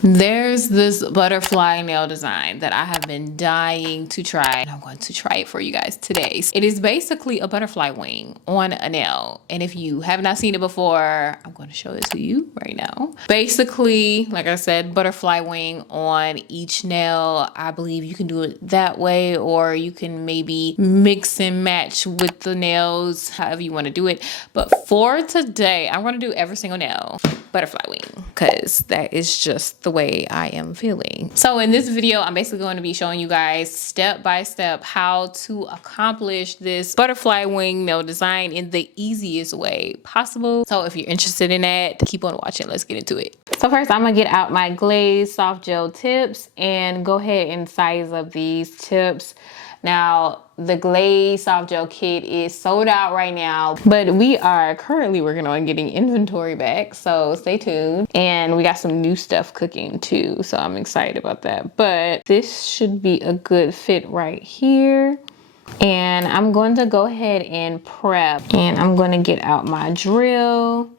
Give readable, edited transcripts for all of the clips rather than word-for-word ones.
There's this butterfly nail design that I have been dying to try, and I'm going to try it for you guys today. It is basically a butterfly wing on a nail, and if you have not seen it before, I'm going to show it to you right now. Basically, like I said, butterfly wing on each nail. I believe you can do it that way, or you can maybe mix and match with the nails, however you want to do it. But for today, I'm going to do every single nail butterfly wing, because that is just the way I am feeling. So in this video, I'm basically going to be showing you guys step by step how to accomplish this butterfly wing nail design in the easiest way possible. So if you're interested in that, keep on watching. Let's get into it. So first, I'm gonna get out my Glaze soft gel tips and go ahead and size up these tips. Now, the Glaze soft gel kit is sold out right now, but we are currently working on getting inventory back, so stay tuned. And we got some new stuff cooking too, so I'm excited about that. But this should be a good fit right here. And I'm going to go ahead and prep, and I'm going to get out my drill,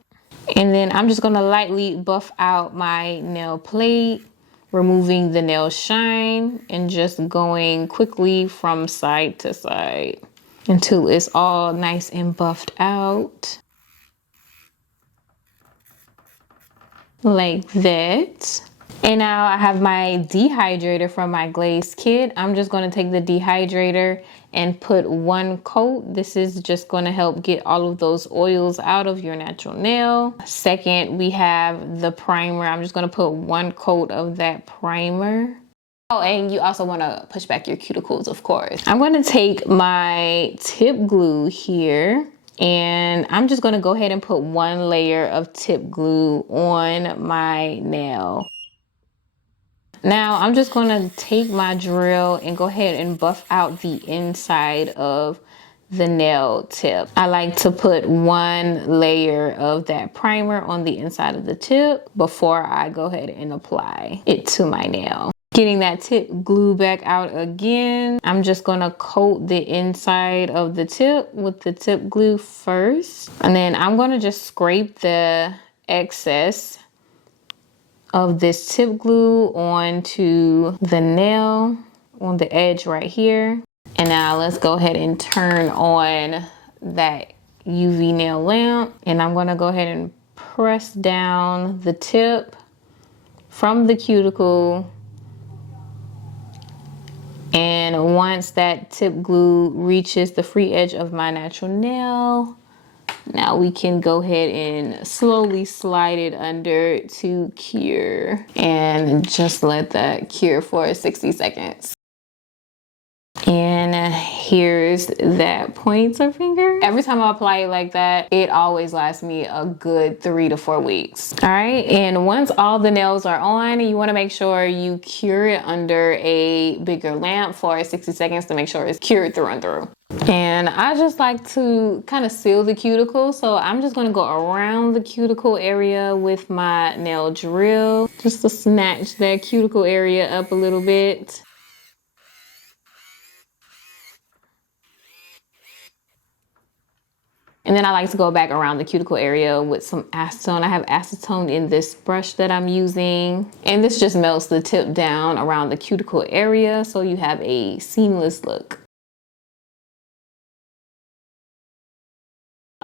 and then I'm just going to lightly buff out my nail plate, removing the nail shine and just going quickly from side to side until it's all nice and buffed out. Like that. And now I have my dehydrator from my Glaze kit. I'm just going to take the dehydrator and put one coat. This is just going to help get all of those oils out of your natural nail. Second, we have the primer. I'm just going to put one coat of that primer. Oh, and you also want to push back your cuticles, of course. I'm going to take my tip glue here, and I'm just going to go ahead and put one layer of tip glue on my nail. Now I'm just going to take my drill and go ahead and buff out the inside of the nail tip. I like to put one layer of that primer on the inside of the tip before I go ahead and apply it to my nail. Getting that tip glue back out again, I'm just going to coat the inside of the tip with the tip glue first. And then I'm going to just scrape the excess of this tip glue onto the nail on the edge right here. And now let's go ahead and turn on that UV nail lamp, and I'm going to go ahead and press down the tip from the cuticle. And once that tip glue reaches the free edge of my natural nail, now we can go ahead and slowly slide it under to cure, and just let that cure for 60 seconds. And here's that pointer finger. Every time I apply it like that, it always lasts me a good 3 to 4 weeks. All right, and once all the nails are on, you want to make sure you cure it under a bigger lamp for 60 seconds to make sure it's cured through and through. And I just like to kind of seal the cuticle, so I'm just going to go around the cuticle area with my nail drill just to snatch that cuticle area up a little bit. And then I like to go back around the cuticle area with some acetone. I have acetone in this brush that I'm using, and this just melts the tip down around the cuticle area so you have a seamless look.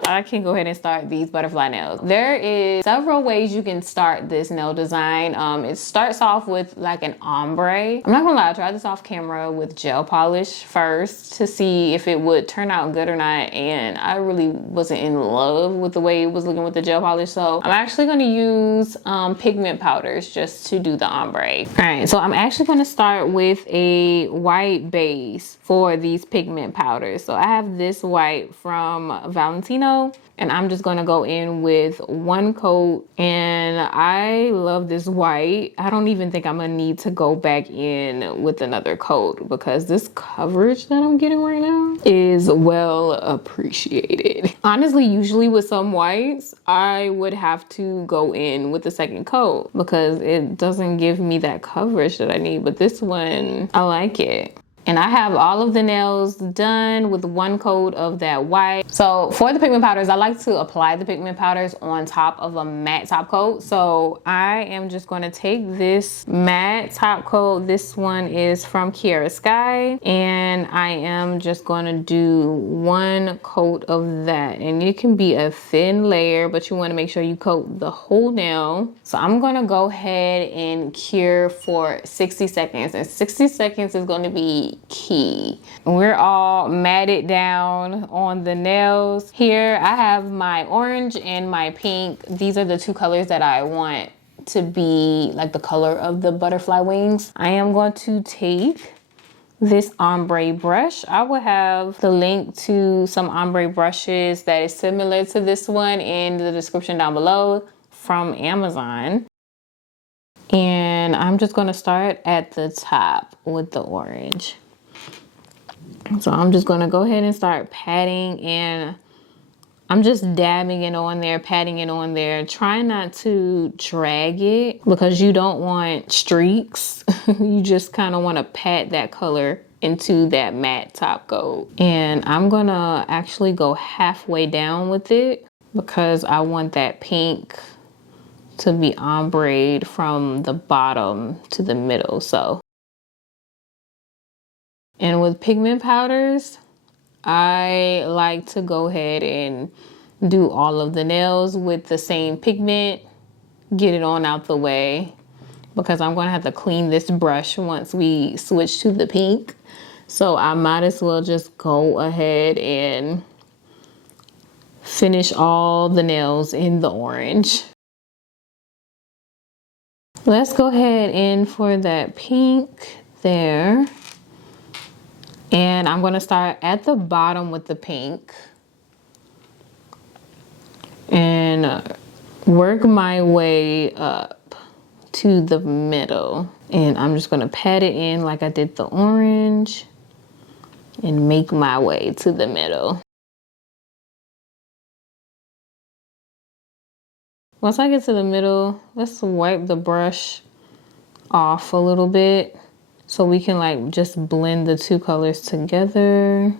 I can go ahead and start these butterfly nails. There is several ways you can start this nail design. It starts off with like an ombre. I'm not gonna lie, I tried this off camera with gel polish first to see if it would turn out good or not, and I really wasn't in love with the way it was looking with the gel polish, so I'm actually gonna use pigment powders just to do the ombre. All right, so I'm actually gonna start with a white base for these pigment powders. So I have this white from Valentino, and I'm just gonna go in with one coat, and I love this white. I don't even think I'm gonna need to go back in with another coat because this coverage that I'm getting right now is well appreciated. Honestly, usually with some whites, I would have to go in with the second coat because it doesn't give me that coverage that I need, but this one, I like it. And I have all of the nails done with one coat of that white. So for the pigment powders, I like to apply the pigment powders on top of a matte top coat. So I am just going to take this matte top coat. This one is from Kiara Sky. And I am just going to do one coat of that. And it can be a thin layer, but you want to make sure you coat the whole nail. So I'm going to go ahead and cure for 60 seconds. And 60 seconds is going to be key. We're all matted down on the nails. Here I have my orange and my pink. These are the two colors that I want to be like the color of the butterfly wings. I am going to take this ombre brush. I will have the link to some ombre brushes that is similar to this one in the description down below from Amazon. And I'm just going to start at the top with the orange. So I'm just going to go ahead and start patting, and I'm just dabbing it on there, patting it on there. Try not to drag it because you don't want streaks. You just kind of want to pat that color into that matte top coat. And I'm going to actually go halfway down with it because I want that pink to be ombre from the bottom to the middle. So, and with pigment powders, I like to go ahead and do all of the nails with the same pigment, get it on out the way, because I'm going to have to clean this brush once we switch to the pink. So I might as well just go ahead and finish all the nails in the orange. Let's go ahead in for that pink there. And I'm going to start at the bottom with the pink and work my way up to the middle. And I'm just going to pat it in like I did the orange and make my way to the middle. Once I get to the middle, let's wipe the brush off a little bit so we can like just blend the two colors together.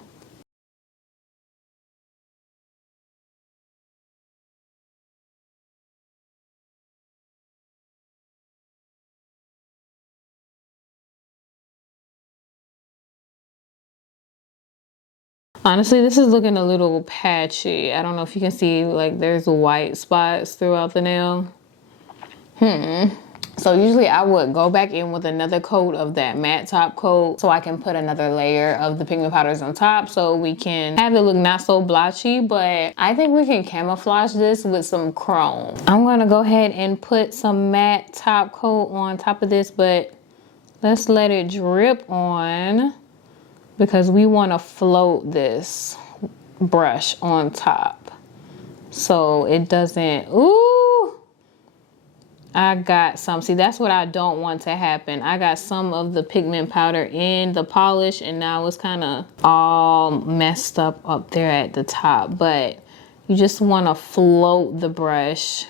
Honestly, this is looking a little patchy. I don't know if you can see, like there's white spots throughout the nail. So usually I would go back in with another coat of that matte top coat so I can put another layer of the pigment powders on top so we can have it look not so blotchy, but I think we can camouflage this with some chrome. I'm gonna go ahead and put some matte top coat on top of this, but let's let it drip on because we want to float this brush on top so it doesn't, ooh, I got some. See, that's what I don't want to happen. I got some of the pigment powder in the polish and now it's kind of all messed up there at the top, but you just want to float the brush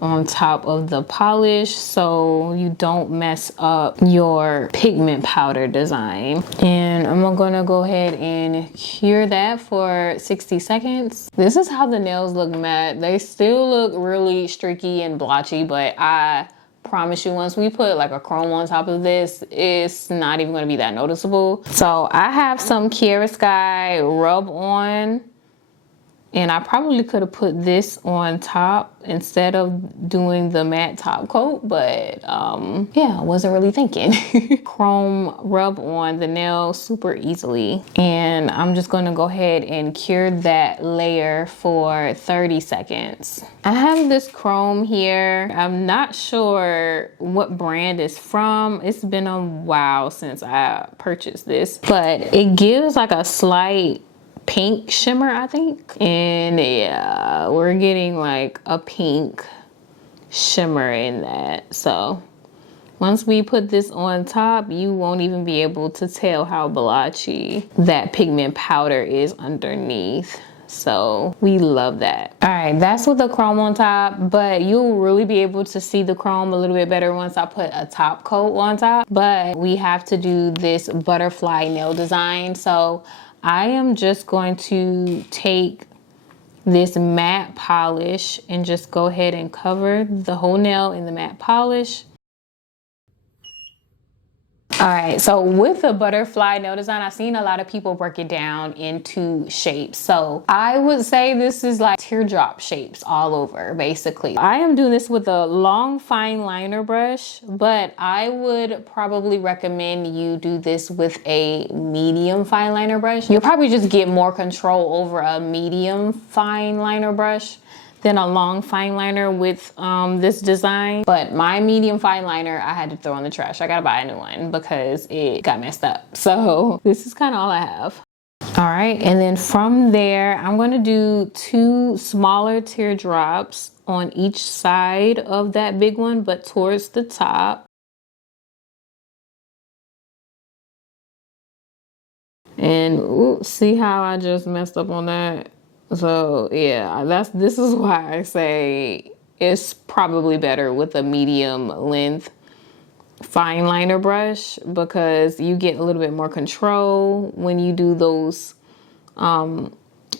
on top of the polish so you don't mess up your pigment powder design. And I'm gonna go ahead and cure that for 60 seconds. This is how the nails look matte. They still look really streaky and blotchy, but I promise you once we put like a chrome on top of this, it's not even gonna be that noticeable. So I have some Kiara Sky rub on. And I probably could have put this on top instead of doing the matte top coat, but yeah, I wasn't really thinking. Chrome rub on the nail super easily. And I'm just gonna go ahead and cure that layer for 30 seconds. I have this chrome here. I'm not sure what brand it's from. It's been a while since I purchased this, but it gives like a slight pink shimmer, I think. And yeah, we're getting like a pink shimmer in that. So once we put this on top, you won't even be able to tell how blotchy that pigment powder is underneath. So we love that. All right, that's with the chrome on top, but you'll really be able to see the chrome a little bit better once I put a top coat on top. But we have to do this butterfly nail design. So I am just going to take this matte polish and just go ahead and cover the whole nail in the matte polish. All right, so with the butterfly nail design, I've seen a lot of people break it down into shapes. So I would say this is like teardrop shapes all over, basically. I am doing this with a long fine liner brush, but I would probably recommend you do this with a medium fine liner brush. You'll probably just get more control over a medium fine liner brush than a long fine liner with this design. But my medium fine liner, I had to throw in the trash. I gotta buy a new one because it got messed up. So this is kind of all I have. All right, and then from there, I'm gonna do 2 smaller teardrops on each side of that big one, but towards the top. And ooh, see how I just messed up on that? So yeah, this is why I say it's probably better with a medium length fine liner brush, because you get a little bit more control when you do those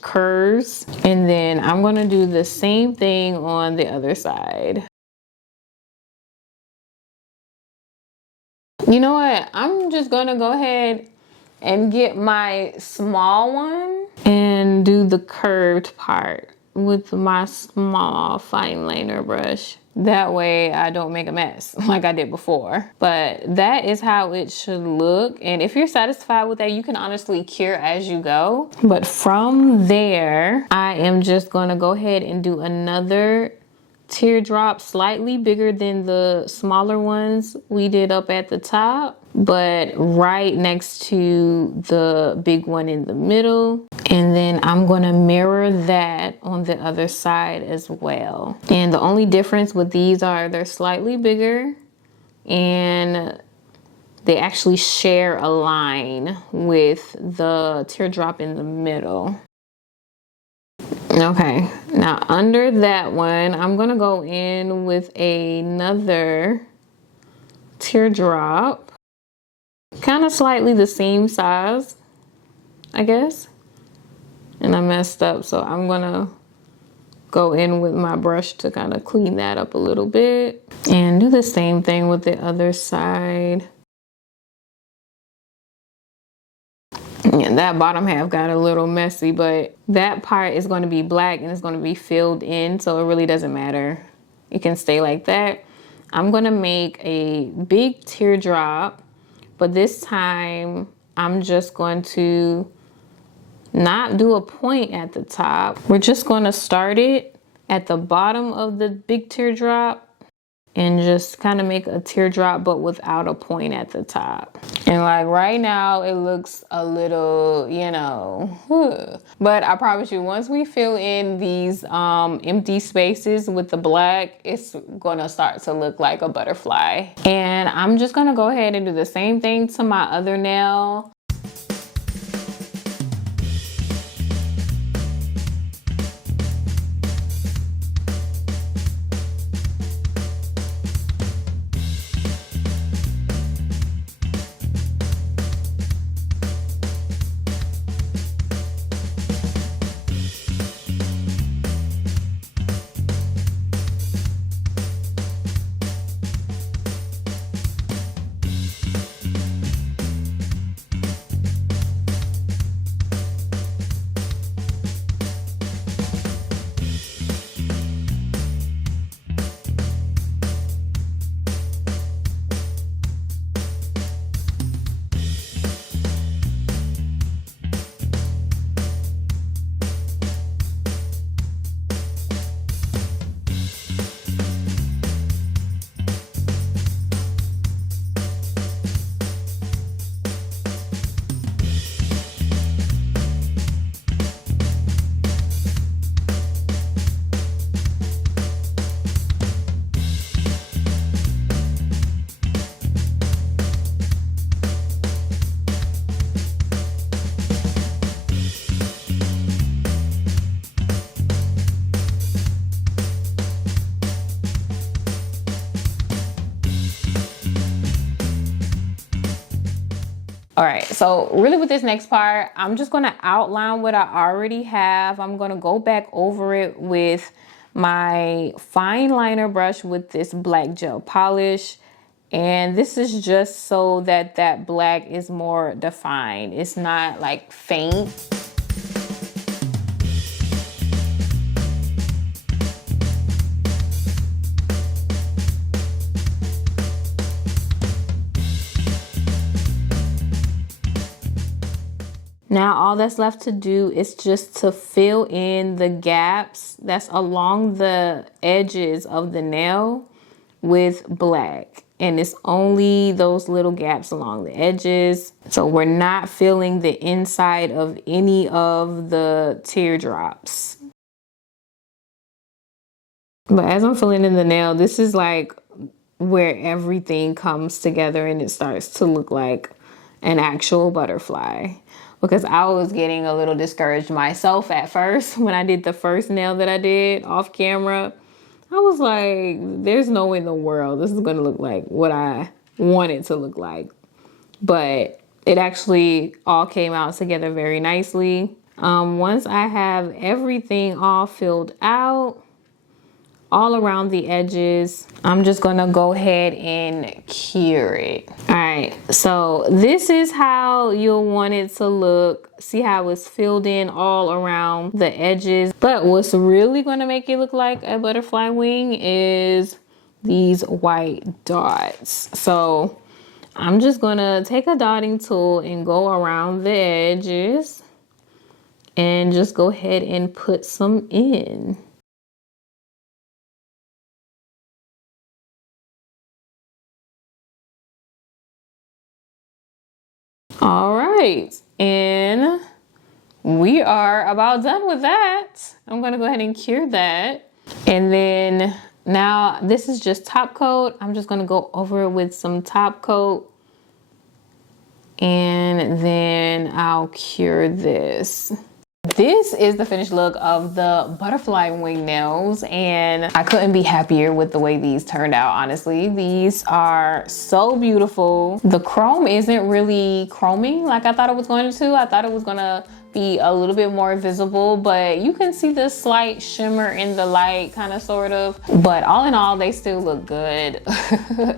curves. And then I'm gonna do the same thing on the other side. You know what? I'm just gonna go ahead and get my small one and do the curved part with my small fine liner brush. That way I don't make a mess like I did before. But that is how it should look. And if you're satisfied with that, you can honestly cure as you go. But from there, I am just gonna go ahead and do another teardrop slightly bigger than the smaller ones we did up at the top, but right next to the big one in the middle. And then I'm gonna mirror that on the other side as well. And the only difference with these are they're slightly bigger and they actually share a line with the teardrop in the middle. Okay, now under that one, I'm gonna go in with another teardrop, kind of slightly the same size, I guess. And I messed up, so I'm gonna go in with my brush to kind of clean that up a little bit and do the same thing with the other side. And that bottom half got a little messy, but that part is going to be black and it's going to be filled in, so it really doesn't matter. It can stay like that. I'm going to make a big teardrop, but this time I'm just going to not do a point at the top. We're just going to start it at the bottom of the big teardrop and just kind of make a teardrop but without a point at the top. And like right now it looks a little, you know, but I promise you, once we fill in these empty spaces with the black, it's gonna start to look like a butterfly. And I'm just gonna go ahead and do the same thing to my other nail. All right, so really with this next part, I'm just gonna outline what I already have. I'm gonna go back over it with my fine liner brush with this black gel polish. And this is just so that that black is more defined. It's not like faint. Now all that's left to do is just to fill in the gaps that's along the edges of the nail with black. And it's only those little gaps along the edges. So we're not filling the inside of any of the teardrops. But as I'm filling in the nail, this is like where everything comes together and it starts to look like an actual butterfly. Because I was getting a little discouraged myself at first when I did the first nail that I did off camera. I was like, there's no way in the world this is going to look like what I want it to look like. But it actually all came out together very nicely. Once I have everything all filled out, all around the edges, I'm just gonna go ahead and cure it. All right, so this is how you'll want it to look. See how it's filled in all around the edges. But what's really gonna make it look like a butterfly wing is these white dots. So I'm just gonna take a dotting tool and go around the edges and just go ahead and put some in. All right, and we are about done with that. I'm gonna go ahead and cure that. And then now this is just top coat. I'm just gonna go over it with some top coat. And then I'll cure this. This is the finished look of the butterfly wing nails, and I couldn't be happier with the way these turned out, honestly. These are so beautiful. The chrome isn't really chroming like I thought it was going to. I thought it was gonna be a little bit more visible, but you can see the slight shimmer in the light, kind of, sort of. But all in all, they still look good.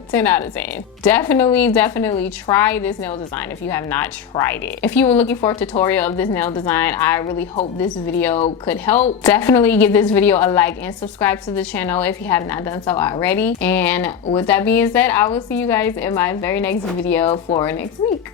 10 out of 10. Definitely try this nail design if you have not tried it. If you were looking for a tutorial of this nail design, I really hope this video could help. Definitely give this video a like and subscribe to the channel if you have not done so already. And with that being said, I will see you guys in my very next video for next week.